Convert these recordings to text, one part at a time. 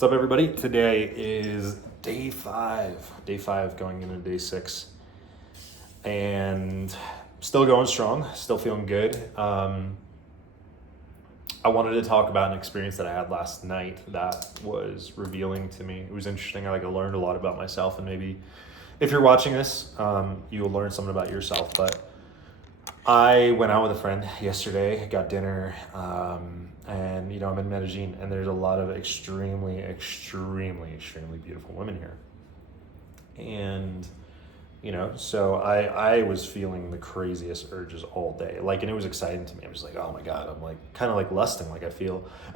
What's up, everybody? Today is day 5 going into day 6, and still going strong, still feeling good. I wanted to talk about an experience that I had last night that was revealing to me. It was interesting. I learned a lot about myself, and maybe if you're watching this, you will learn something about yourself. But I went out with a friend yesterday, got dinner, and I'm in Medellin, and there's a lot of extremely beautiful women here. And so I was feeling the craziest urges all day, and it was exciting to me. I was like, oh my God, I'm kind of lusting. I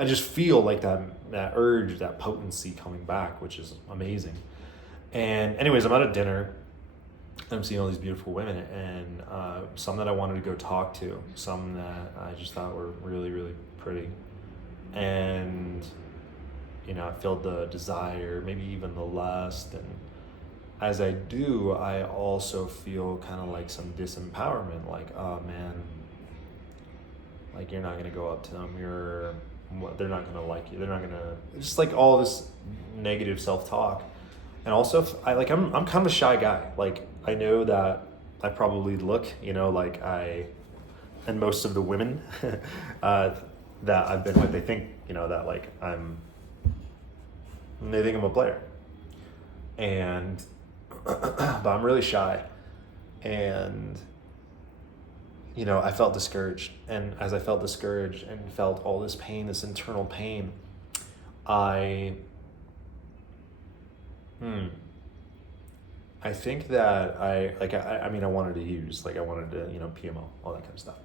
just feel like that urge, that potency coming back, which is amazing. And anyways, I'm out at dinner. I'm seeing all these beautiful women, and some that I wanted to go talk to, some that I just thought were really, really pretty. And, I felt the desire, maybe even the lust. And as I do, I also feel kind of like some disempowerment, oh man, you're not going to go up to them. They're not going to like you. They're not going to, just all this negative self-talk. And also, I'm kind of a shy guy. I know that I probably look, and most of the women that I've been with, they think, that they think I'm a player. And, but I'm really shy. And, I felt discouraged. And as I felt discouraged and felt all this pain, this internal pain, I think that I wanted to use, I wanted to, PMO, all that kind of stuff.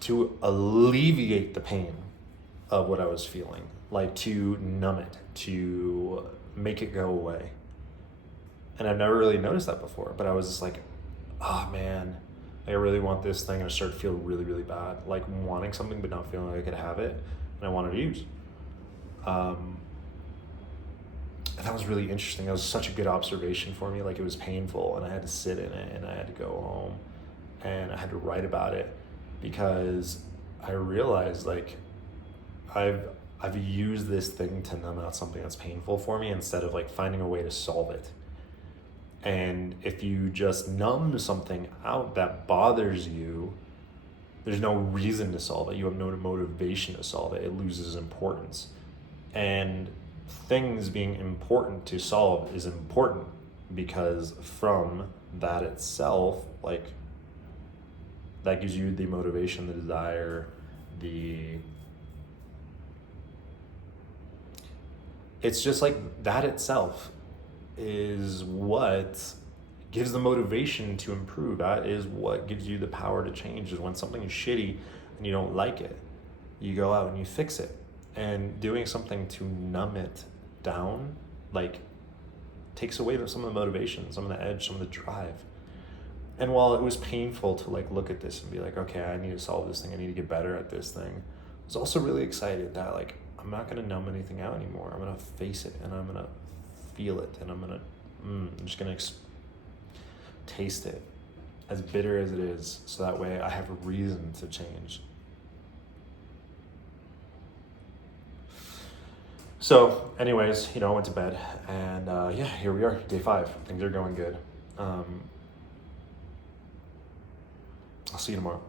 To alleviate the pain of what I was feeling, to numb it, to make it go away. And I've never really noticed that before, but I was just oh man, I really want this thing. And I started to feel really, really bad, wanting something, but not feeling like I could have it. And I wanted to use. And that was really interesting. That was such a good observation for me. It was painful, and I had to sit in it, and I had to go home, and I had to write about it, because I realized I've used this thing to numb out something that's painful for me, instead of finding a way to solve it. And if you just numb something out that bothers you, there's no reason to solve it. You have no motivation to solve it. It loses importance. And things being important to solve is important, because from that itself, that gives you the motivation, the desire, it's just that itself is what gives the motivation to improve. That is what gives you the power to change. Is when something is shitty and you don't like it, you go out and you fix it. And doing something to numb it down, takes away some of the motivation, some of the edge, some of the drive. And while it was painful to look at this and be okay, I need to solve this thing, I need to get better at this thing, I was also really excited that I'm not going to numb anything out anymore. I'm going to face it, and I'm going to feel it, and I'm just going to taste it, as bitter as it is, so that way I have a reason to change. So anyways, I went to bed, and here we are, day 5. Things are going good. I'll see you tomorrow.